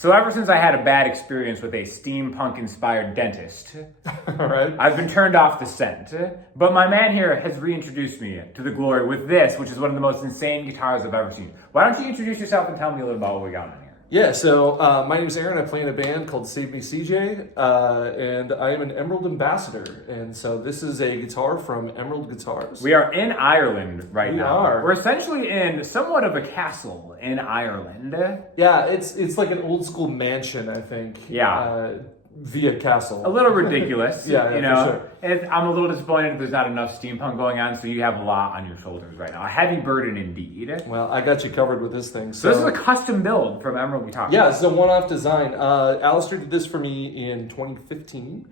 So ever since I had a bad experience with a steampunk-inspired dentist, All right. I've been turned off the scent. But my man here has reintroduced me to the glory with this, which is one of the most insane guitars I've ever seen. Why don't you introduce yourself and tell me a little about what we got in here? Yeah, so my name is Aaron. I play in a band called Save Me CJ, and I am an Emerald ambassador. And so this is a guitar from Emerald Guitars. We are in Ireland right now. We are. We're essentially in somewhat of a castle in Ireland. Yeah, it's like an old school mansion, I think. Yeah. Via castle. A little ridiculous. Yeah, you know. for sure. And I'm a little disappointed there's not enough steampunk going on, so you have a lot on your shoulders right now. A heavy burden indeed. Well, I got you covered with this thing. So this is a custom build from Emerald Guitars. Yeah, it's a one-off design. Alistair did this for me in 2015.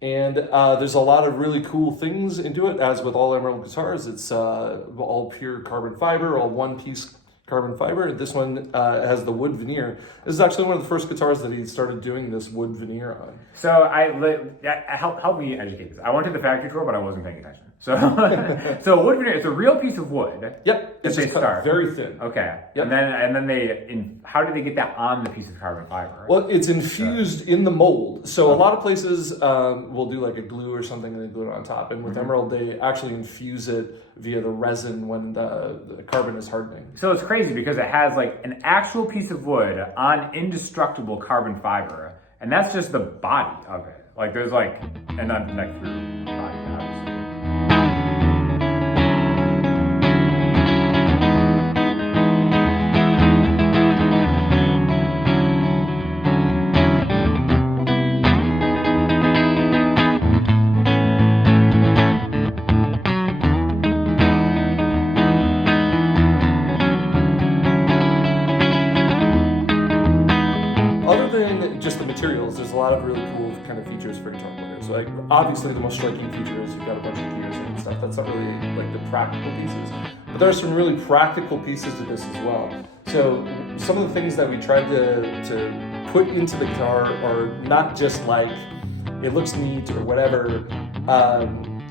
And there's a lot of really cool things into it, as with all Emerald Guitars. It's all pure carbon fiber, all one-piece carbon fiber. This one has the wood veneer. This is actually one of the first guitars that he started doing this wood veneer on. So help me educate this. I went to the factory tour, but I wasn't paying attention. So so wood veneer, it's a real piece of wood. Yep, it's just cut very thin. Okay. Yep. And then how do they get that on the piece of carbon fiber? Well, it's infused in the mold. So a lot of places will do like a glue or something and they glue it on top. And with Emerald, they actually infuse it via the resin when the carbon is hardening. So it's crazy because it has like an actual piece of wood on indestructible carbon fiber, and that's just the body of it. Like there's like an neck through body, obviously. Just the materials, there's a lot of really cool kind of features for guitar players. Like obviously the most striking feature is you've got a bunch of gears and stuff. That's not really like the practical pieces, but there are some really practical pieces to this as well. So some of the things that we tried to put into the guitar are not just like it looks neat or whatever,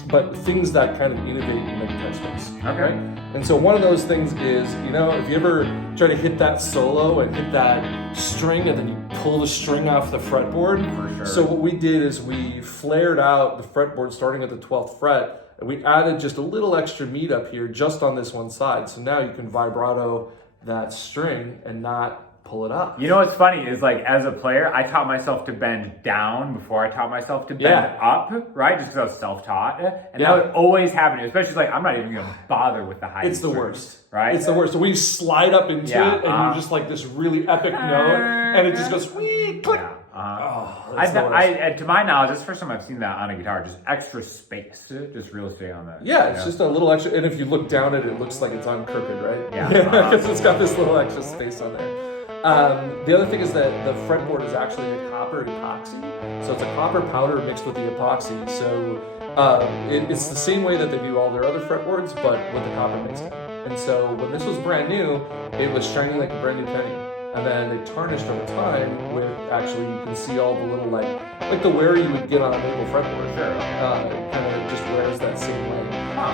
but things that kind of innovate in the guitar space. Okay. And so one of those things is, you know, if you ever try to hit that solo and hit that string and then you pull the string off the fretboard. For sure. So what we did is we flared out the fretboard starting at the 12th fret, and we added just a little extra meat up here just on this one side. So now you can vibrato that string and not pull it up. You know what's funny is like as a player, I taught myself to bend down before I taught myself to bend up, right? Just because I was self-taught. And that would always happen, especially like I'm not even going to bother with the high. It's the worst. Right? It's the worst. So we slide up into it and you're just like this really epic note and it just goes whee, click. Yeah. Oh, to my knowledge, that's the first time I've seen that on a guitar. Just extra space, just real estate on that. Yeah, it's just a little extra. And if you look down at it, it looks like it's on crooked, right? Yeah. Because it's got this little extra space on there. The other thing is that the fretboard is actually a copper epoxy. So it's a copper powder mixed with the epoxy. So it's the same way that they do all their other fretboards, but with the copper mixed in. And so when this was brand new, it was shining like a brand new penny. And then they tarnished over time with, actually, you can see all the little, like the wear you would get on a maple fretboard. Sure. It kind of just wears that same way.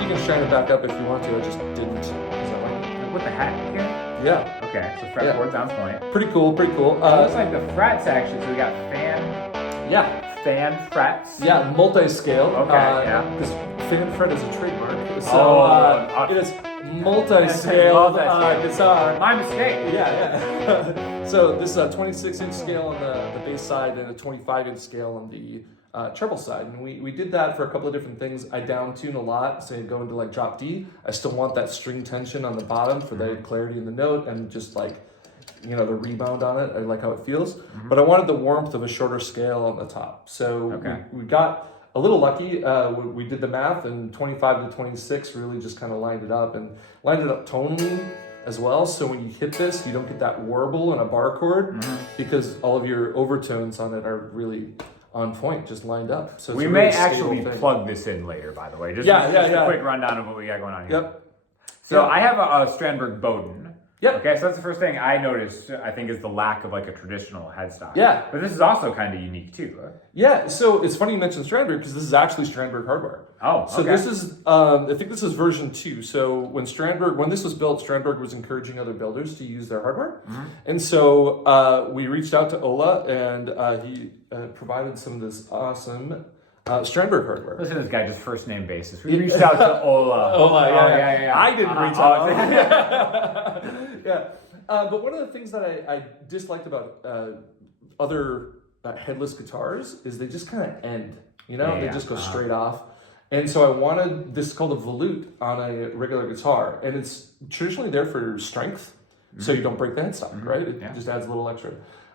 You can shine it back up if you want to. I just didn't, because I like it. What the heck here? Yeah. Okay, so fretboard's on point. Pretty cool, pretty cool. It looks like the frets actually, so we got fan frets. Yeah, multi-scale. Okay, Because fan fret is a trademark. So it is multi-scale guitar. My mistake. Yeah. So this is a 26-inch scale on the bass side and a 25-inch scale on the treble side. And we did that for a couple of different things. I down tune a lot, say go into like drop D. I still want that string tension on the bottom for the clarity in the note and just like, you know, the rebound on it. I like how it feels. But I wanted the warmth of a shorter scale on the top. So we got a little lucky. We did the math, and 25 to 26 really just kind of lined it up tonally as well. So when you hit this, you don't get that warble in a bar chord because all of your overtones on it are really on point, just lined up. So we may actually plug this in later, by the way. Just a quick rundown of what we got going on here. Yep. So I have a Strandberg Bowden. Yeah. Okay, so that's the first thing I noticed, I think, is the lack of like a traditional headstock. Yeah. But this is also kind of unique too. Huh? Yeah, so it's funny you mentioned Strandberg because this is actually Strandberg hardware. Oh, okay. So this is, I think this is version 2. So when this was built, Strandberg was encouraging other builders to use their hardware. Mm-hmm. And so we reached out to Ola and he provided some of this awesome Strandberg hardware. Listen to this guy, just first name basis. We reached out to Ola. Ola, Oh, yeah. I didn't reach out. Yeah. But one of the things that I disliked about other headless guitars is they just kind of end, they just go straight off. And so I wanted this called a volute on a regular guitar, and it's traditionally there for strength, so you don't break the headstock, right? It just adds a little extra.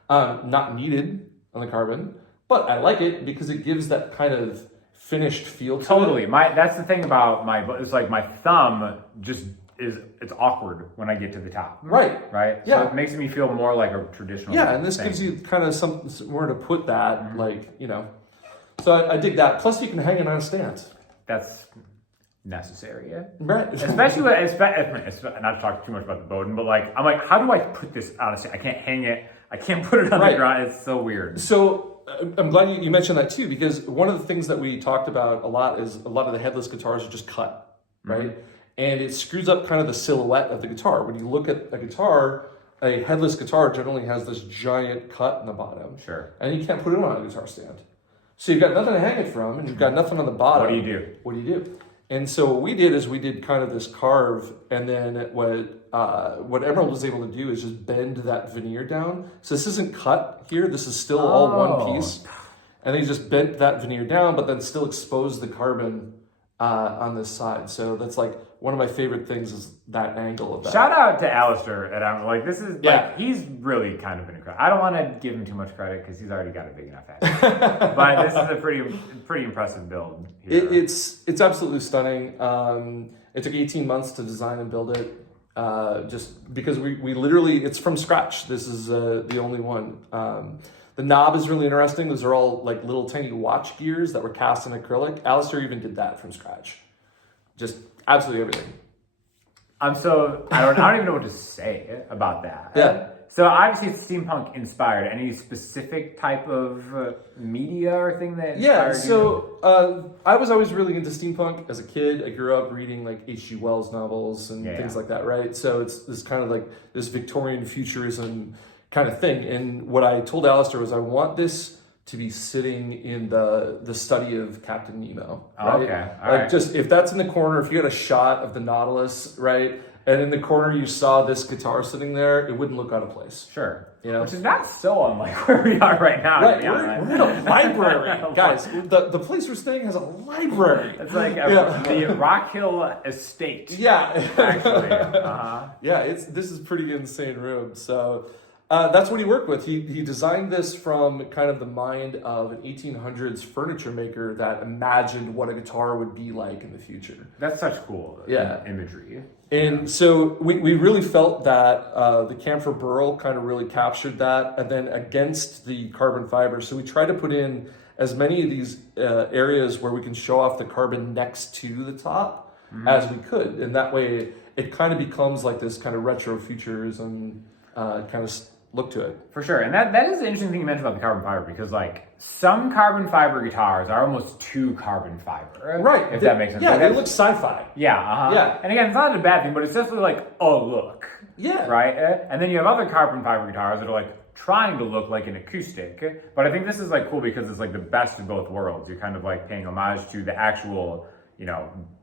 Not needed on the carbon, but I like it because it gives that kind of finished feel to Totally. it. That's the thing about it's like my thumb just it's awkward when I get to the top. Right. So it makes me feel more like a traditional and this gives you kind of somewhere to put that, So I dig that. Plus you can hang it on a stand. That's necessary, yeah. Right. Especially not to talk too much about the Bowden, but I'm like, how do I put this on a stand? I can't hang it. I can't put it on the ground. It's so weird. So I'm glad you mentioned that too, because one of the things that we talked about a lot is a lot of the headless guitars are just cut, right? And it screws up kind of the silhouette of the guitar. When you look at a guitar, a headless guitar generally has this giant cut in the bottom. Sure. And you can't put it on a guitar stand. So you've got nothing to hang it from, and you've got nothing on the bottom. What do you do? And so what we did is we did kind of this carve, and then what Emerald was able to do is just bend that veneer down. So this isn't cut here. This is still all one piece. And they just bent that veneer down, but then still exposed the carbon on this side. So that's one of my favorite things is that angle of that. Shout out to Alistair, and I'm like, this is he's really kind of been incredible. I don't want to give him too much credit because he's already got a big enough head, but this is a pretty impressive build. It's absolutely stunning. It took 18 months to design and build it, just because we literally it's from scratch. This is the only one. The knob is really interesting. Those are all little tiny watch gears that were cast in acrylic. Alistair even did that from scratch. Just absolutely everything. I don't even know what to say about that. Yeah. So obviously it's steampunk inspired. Any specific type of media or thing that inspired you? So I was always really into steampunk as a kid. I grew up reading H.G. Wells novels and things like that, right? So it's this kind of this Victorian futurism kind of thing. And what I told Alistair was I want this to be sitting in the study of Captain Nemo. Right? Okay. All right. Just if that's in the corner, if you had a shot of the Nautilus, right? And in the corner you saw this guitar sitting there, it wouldn't look out of place. Sure. Which is not so unlike where we are right now. Right. We're in a library. Guys, the place we're staying has a library. It's like the Rock Hill Estate. Yeah. Actually. Uh-huh. Yeah, this is pretty insane room. So that's what he worked with. He designed this from kind of the mind of an 1800s furniture maker that imagined what a guitar would be like in the future. That's such cool imagery. And so we really felt that the camphor burl kind of really captured that, and then against the carbon fiber. So we try to put in as many of these areas where we can show off the carbon next to the top as we could. And that way it kind of becomes this kind of retro futurism kind of look to it. For sure. And that is the interesting thing you mentioned about the carbon fiber, because some carbon fiber guitars are almost too carbon fiber. Right. If that makes sense. Yeah, they look sci-fi. Yeah, uh-huh. Yeah. And again, it's not a bad thing, but it's just oh, look. Yeah. Right? And then you have other carbon fiber guitars that are trying to look like an acoustic. But I think this is cool because it's the best of both worlds. You're kind of paying homage to the actual,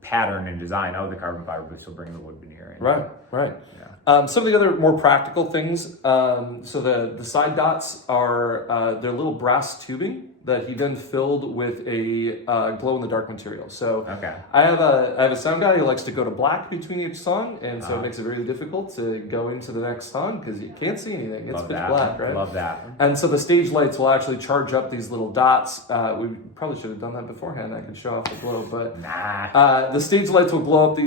pattern and design of the carbon fiber, but still bringing the wood veneer in. Right. Yeah. Some of the other more practical things. So the side dots are they're little brass tubing that he then filled with a glow in the dark material. So I have a sound guy who likes to go to black between each song, and so it makes it really difficult to go into the next song because you can't see anything. It's pitch black, right? Love that. And so the stage lights will actually charge up these little dots. We probably should have done that beforehand. I could show off the glow, but the stage lights will glow up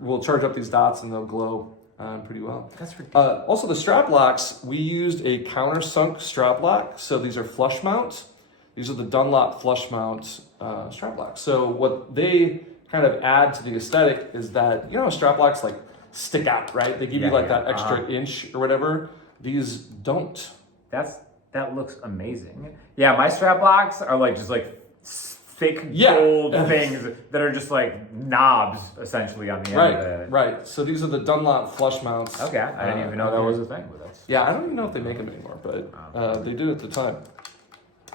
will charge up these dots, and they'll glow pretty well. That's ridiculous. Also, the strap locks, we used a countersunk strap lock. So these are flush mount. These are the Dunlop flush mount strap locks. So what they kind of add to the aesthetic is that, strap locks stick out, right? They give you like that extra inch or whatever. These don't. That looks amazing. Yeah, my strap locks are like just like thick gold things that are just like knobs essentially on the end of it. Right. So these are the Dunlop flush mounts. Okay, I didn't even know that was a thing with us. Yeah, I don't even know if they make them anymore, but they did at the time.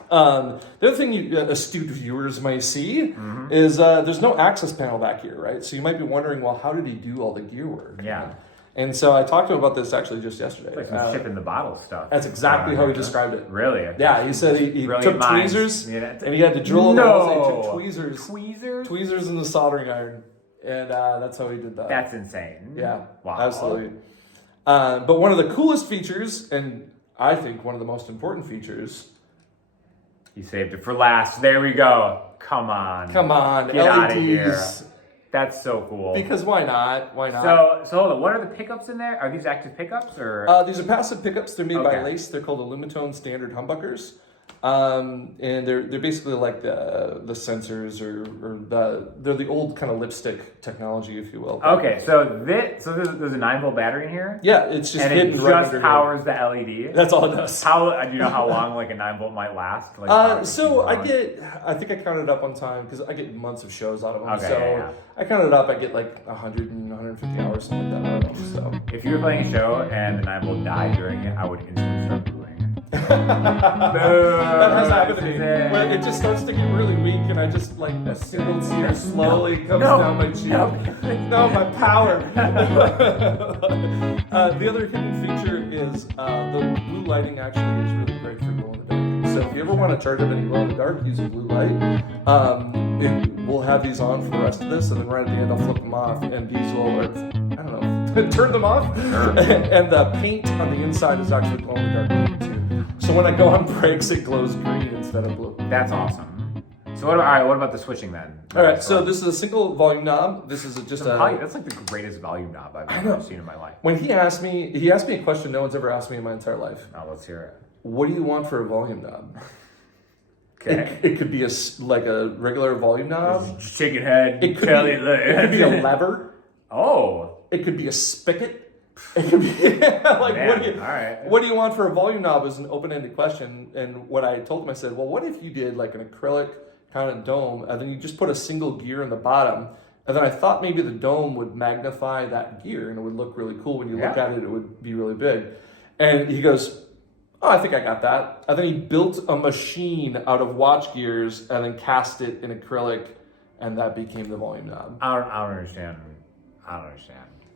The other thing you astute viewers might see is there's no access panel back here, right? So you might be wondering, well, how did he do all the gear work? Yeah. And so I talked to him about this actually just yesterday. Like some chip in the bottle stuff. That's exactly how he described it. Really? Yeah, he said he took tweezers and he had to drill the holes. He took tweezers. Tweezers in the soldering iron. And that's how he did that. That's insane. Yeah, wow. Absolutely. But one of the coolest features, and I think one of the most important features... You saved it for last. There we go. Come on. Get LEDs. Out of here. That's so cool. Because why not? Why not? So hold on. What are the pickups in there? Are these active pickups or? These are passive pickups. They're made by Lace. They're called Alumitone Standard Humbuckers. And they're basically like the sensors or they're the old kind of lipstick technology, if you will. Okay, so there's a 9-volt battery in here. Yeah, it's just and hidden it right just under powers here. the LED. That's all it does. How do you know how long like a 9-volt might last? Like, I think I counted up one time because I get months of shows out of them. Okay, I counted up. I get like 100 and 150 hours something like that out of them. So if you were playing a show and the 9-volt died during it, I would instantly start booing. That has happened to me. When it just starts to get really weak, and I just like a single tear slowly comes down my cheek. No, my power. The other hidden feature is the blue lighting actually is really great for glow in the dark. So if you ever want to charge up any glow in the dark using blue light, we'll have these on for the rest of this, and then right at the end I'll flip them off, and these will, turn them off. Sure. And the paint on the inside is actually glow in the dark too. So when I go on brakes, it glows green instead of blue. That's awesome. So what about the switching then? All right, so this is a single volume knob. This is just that's like the greatest volume knob I've ever seen in my life. When he asked me a question no one's ever asked me in my entire life. Now let's hear it. What do you want for a volume knob? Okay. It could be like a regular volume knob. Chicken head. It could be a lever. Oh. It could be a spigot. It could be like, man, what do you want for a volume knob is an open-ended question. And what I told him, I said, well, what if you did like an acrylic kind of dome, and then you just put a single gear in the bottom, and then I thought maybe the dome would magnify that gear, and it would look really cool. When you look at it, it would be really big. And he goes, oh, I think I got that. And then he built a machine out of watch gears and then cast it in acrylic, and that became the volume knob. I don't understand.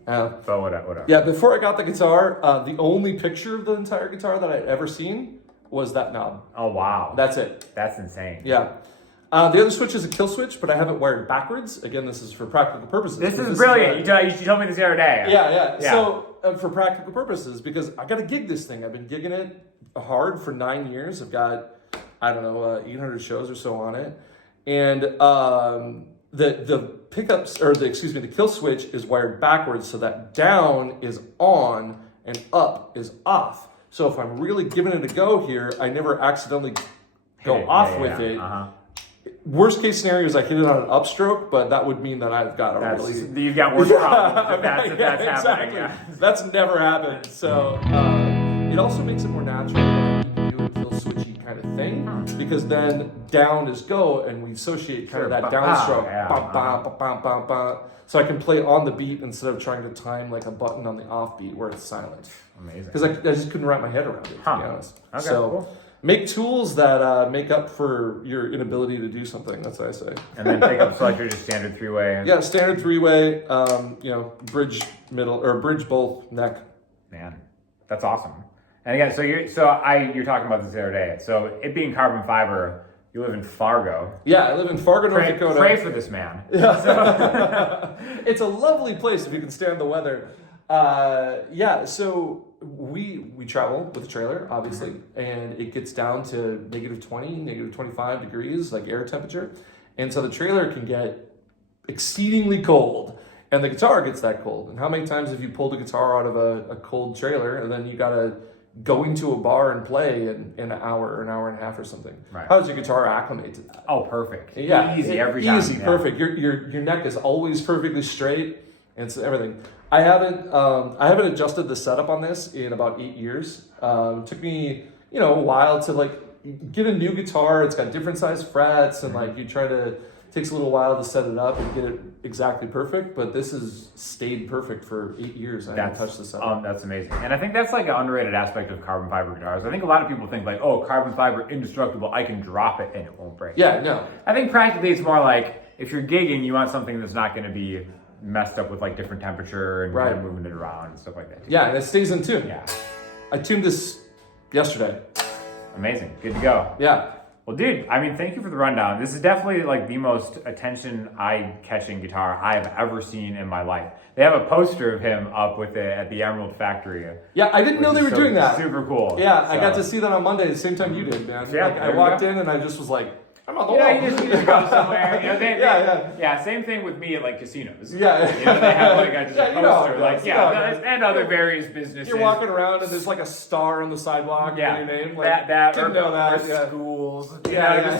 But whatever. Yeah, before I got the guitar, the only picture of the entire guitar that I'd ever seen was that knob. Oh, wow. That's it. That's insane. Yeah. The other switch is a kill switch, but I have it wired backwards. Again, this is for practical purposes. This is brilliant. You told me this the other day. Yeah. So for practical purposes, because I got to gig this thing. I've been gigging it hard for 9 years. I've got, 800 shows or so on it. And the pickups, or the kill switch is wired backwards so that down is on and up is off. So if I'm really giving it a go here, I never accidentally go off with it. Worst case scenario is I hit it on an upstroke, but that would mean that I've got you've got worse problems if that's happening. Yeah. That's never happened. So it also makes it more natural when I need to do a kill switchy kind of thing, because then down is go, and we associate kind of that downstroke. So I can play on the beat instead of trying to time like a button on the off beat where it's silent. Amazing. Because I just couldn't wrap my head around it, to be honest. Okay, so cool. Make tools that make up for your inability to do something. That's what I say. And then pickup selector, just standard 3-way. Yeah, standard 3-way. Bridge middle or bridge both neck. Man, that's awesome. And again, you're talking about this the other day. So it being carbon fiber, you live in Fargo. Yeah, I live in Fargo, North Dakota. Pray for this man. Yeah. So. It's a lovely place if you can stand the weather. So we travel with a trailer, obviously, and it gets down to -20, -25 degrees, like air temperature. And so the trailer can get exceedingly cold, and the guitar gets that cold. And how many times have you pulled a guitar out of a cold trailer, and then you got to go into a bar and play in an hour or an hour and a half or something? Right. How does your guitar acclimate to that? Oh, perfect. Yeah, easy every time. Easy, perfect. Your neck is always perfectly straight. and so everything. I haven't adjusted the setup on this in about 8 years. It took me, a while to like get a new guitar. It's got different size frets, and like takes a little while to set it up and get it exactly perfect. But this has stayed perfect for 8 years. I haven't touched the setup. That's amazing, and I think that's like an underrated aspect of carbon fiber guitars. I think a lot of people think like, oh, carbon fiber indestructible. I can drop it and it won't break. Yeah, no. I think practically it's more like if you're gigging, you want something that's not going to be messed up with like different temperature and kind of moving it around and stuff like that. Yeah, and it stays in tune. Yeah. I tuned this yesterday. Amazing. Good to go. Yeah. Well, dude, I mean, thank you for the rundown. This is definitely like the most attention eye-catching guitar I have ever seen in my life. They have a poster of him up with it at the Emerald Factory. Yeah, I didn't know they were doing that. Super cool. Yeah, so. I got to see that on Monday, the same time you did, man. Yeah, like, I walked in and I just was like, I'm on the wall. You just need to go somewhere. Yeah, same thing with me at like casinos. Yeah. They have like a poster, and other various businesses. You're walking around and there's like a star on the sidewalk with your name. Like, didn't know that. Schools. Yeah.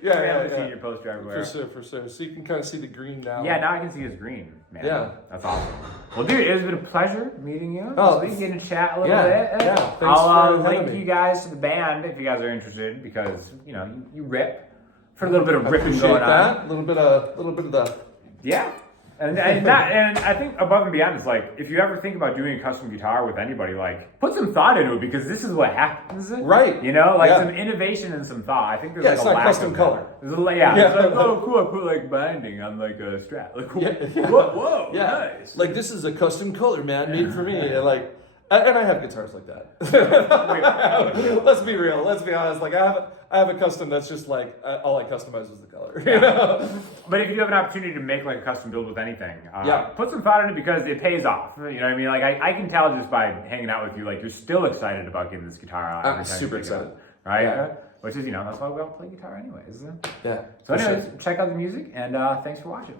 Your poster everywhere. For sure. So you can kind of see the green now. Yeah, now I can see his green, man. Yeah. That's awesome. Well, dude, it's been a pleasure meeting you. Oh, we can chat a little bit. Yeah. Thanks I'll for link you guys to the band if you guys are interested because you rip for a little bit of ripping going on. A little bit of the. Yeah. And I think above and beyond, it's like if you ever think about doing a custom guitar with anybody, like put some thought into it because this is what happens, right? Some innovation and some thought. I think there's like it's a not lack custom of color. It's like, oh cool, I put like binding on like a strap. Like cool. Whoa, nice. Like this is a custom color, man, made for me. And I have guitars like that. Let's be real. Let's be honest. Like I have a custom that's just like all I customize is the color. But if you have an opportunity to make like a custom build with anything, put some thought in it because it pays off. You know what I mean? Like I can tell just by hanging out with you, like you're still excited about getting this guitar out. I'm super excited. Right? Yeah. Which is, that's why we all play guitar anyways. Yeah. So anyways, check out the music and thanks for watching.